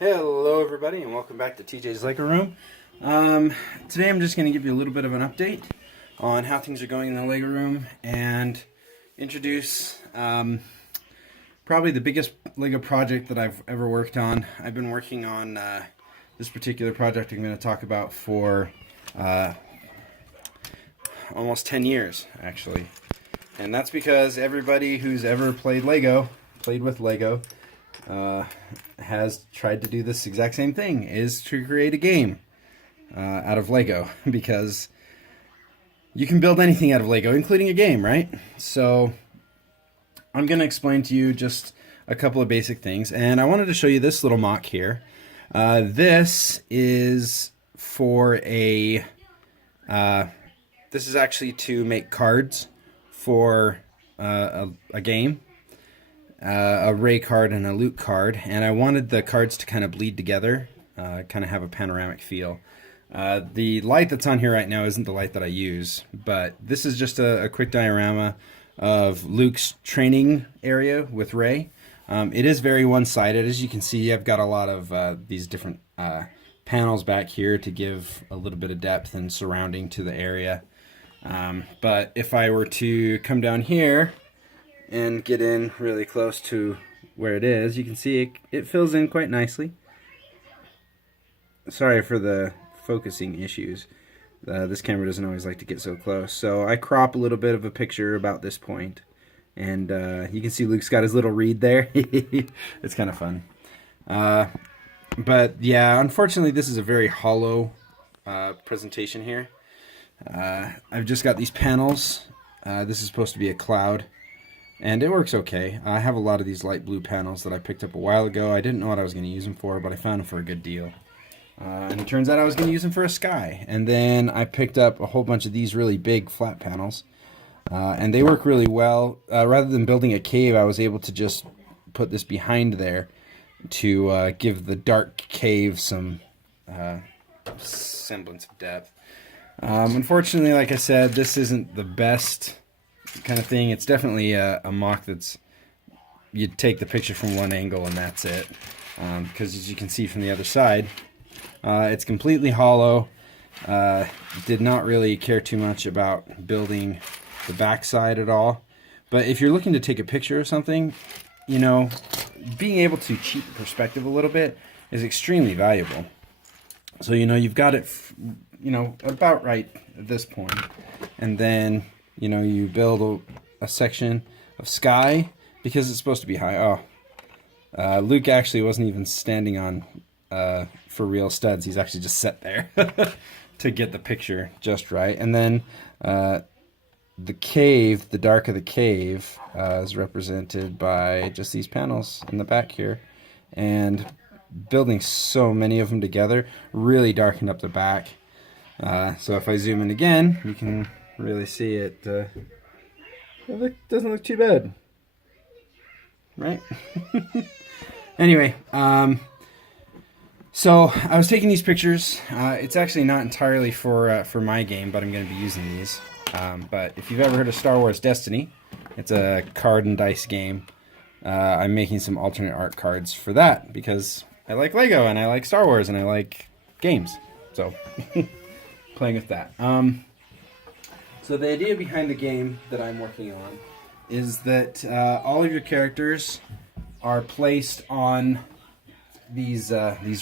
Hello everybody and welcome back to TJ's Lego Room. Today I'm just going to give you a little bit of an update on how things are going in the Lego Room and introduce probably the biggest Lego project that I've ever worked on. I've been working on this particular project I'm going to talk about for almost 10 years actually. And that's because everybody who's ever played with Lego, has tried to do this exact same thing, is to create a game out of Lego, because you can build anything out of Lego, including a game, right? So I'm going to explain to you just a couple of basic things, and I wanted to show you this little mock here. This is for this is actually to make cards for a game. A Ray card and a Luke card, and I wanted the cards to kind of bleed together, kind of have a panoramic feel. The light that's on here right now isn't the light that I use, but this is just a quick diorama of Luke's training area with Ray. It is very one-sided. As you can see, I've got a lot of these different panels back here to give a little bit of depth and surrounding to the area. But if I were to come down here and get in really close to where it is, you can see it fills in quite nicely. Sorry for the focusing issues. This camera doesn't always like to get so close. So I crop a little bit of a picture about this point, and you can see Luke's got his little reed there. It's kind of fun. But yeah, unfortunately this is a very hollow presentation here. I've just got these panels. This is supposed to be a cloud, and it works okay. I have a lot of these light blue panels that I picked up a while ago. I didn't know what I was going to use them for, but I found them for a good deal. And it turns out I was going to use them for a sky. And then I picked up a whole bunch of these really big flat panels. And they work really well. Rather than building a cave, I was able to just put this behind there to give the dark cave some semblance of depth. Unfortunately, like I said, this isn't the best kind of thing. It's definitely a mock that's, you take the picture from one angle and that's it, because as you can see from the other side, it's completely hollow. Did not really care too much about building the back side at all, but if you're looking to take a picture of something, you know, being able to cheat the perspective a little bit is extremely valuable. So you know, you've got it about right at this point, and then you know, you build a section of sky because it's supposed to be high. Oh, Luke actually wasn't even standing on for real studs. He's actually just set there to get the picture just right. And then the cave, the dark of the cave, is represented by just these panels in the back here. And building so many of them together really darkened up the back. So if I zoom in again, you can really see it. It doesn't look too bad, right? Anyway, so I was taking these pictures. It's actually not entirely for my game, but I'm going to be using these. But if you've ever heard of Star Wars Destiny, it's a card and dice game. I'm making some alternate art cards for that because I like Lego and I like Star Wars and I like games. So playing with that. So the idea behind the game that I'm working on is that all of your characters are placed on these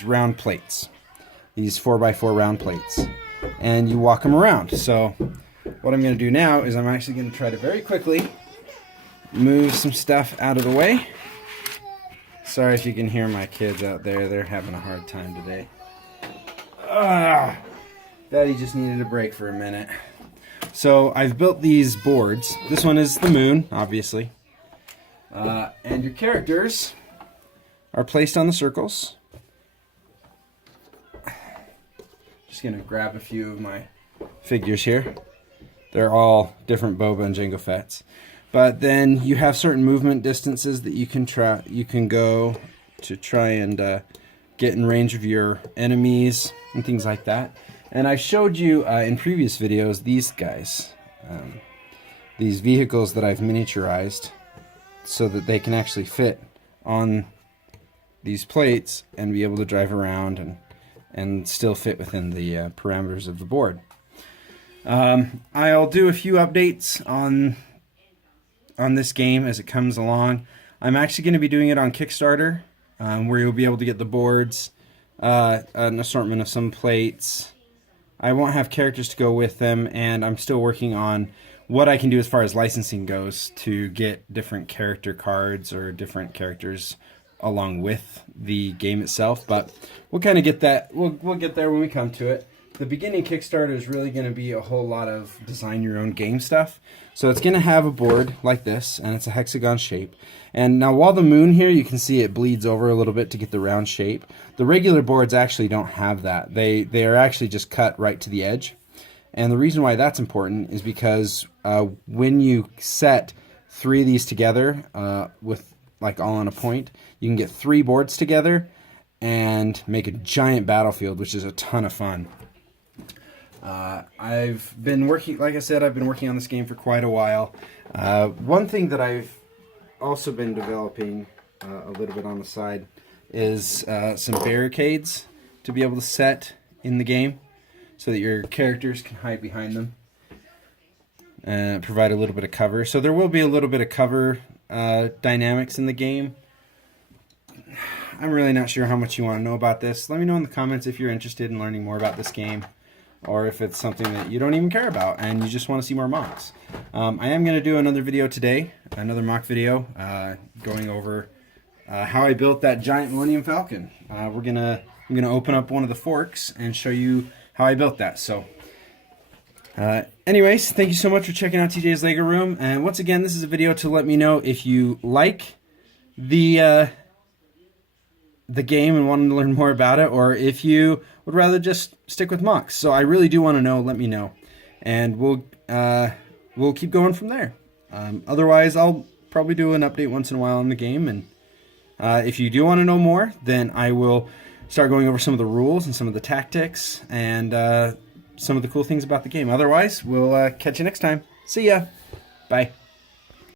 round plates, these 4x4 round plates, and you walk them around. So what I'm going to do now is I'm actually going to try to very quickly move some stuff out of the way. Sorry if you can hear my kids out there. They're having a hard time today. Daddy just needed a break for a minute. So I've built these boards. This one is the moon, obviously. And your characters are placed on the circles. Just going to grab a few of my figures here. They're all different Boba and Jango Fett's. But then you have certain movement distances that you can go to try and get in range of your enemies and things like that. And I showed you in previous videos these guys, these vehicles that I've miniaturized so that they can actually fit on these plates and be able to drive around and still fit within the parameters of the board. I'll do a few updates on this game as it comes along. I'm actually going to be doing it on Kickstarter, where you'll be able to get the boards, an assortment of some plates. I won't have characters to go with them, and I'm still working on what I can do as far as licensing goes to get different character cards or different characters along with the game itself. But we'll kind of get that. We'll get there when we come to it. The beginning Kickstarter is really going to be a whole lot of design your own game stuff. So it's going to have a board like this, and it's a hexagon shape. And now while the moon here, you can see it bleeds over a little bit to get the round shape. The regular boards actually don't have that. They are actually just cut right to the edge. And the reason why that's important is because when you set 3 of these together with like all on a point, you can get 3 boards together and make a giant battlefield, which is a ton of fun. I've been working, like I said, I've been working on this game for quite a while. One thing that I've also been developing a little bit on the side is some barricades to be able to set in the game so that your characters can hide behind them and provide a little bit of cover. So there will be a little bit of cover dynamics in the game. I'm really not sure how much you want to know about this. Let me know in the comments if you're interested in learning more about this game, or if it's something that you don't even care about and you just want to see more mocks. I am going to do another video today, another mock video, going over how I built that giant Millennium Falcon. I'm gonna open up one of the forks and show you how I built that. So, anyways, thank you so much for checking out TJ's Lego Room. And once again, this is a video to let me know if you like the game and want to learn more about it, or if you would rather just stick with mocks. So I really do want to know. Let me know, and we'll keep going from there. Otherwise, I'll probably do an update once in a while on the game, and if you do want to know more, then I will start going over some of the rules and some of the tactics and some of the cool things about the game. Otherwise, we'll catch you next time. See ya. Bye.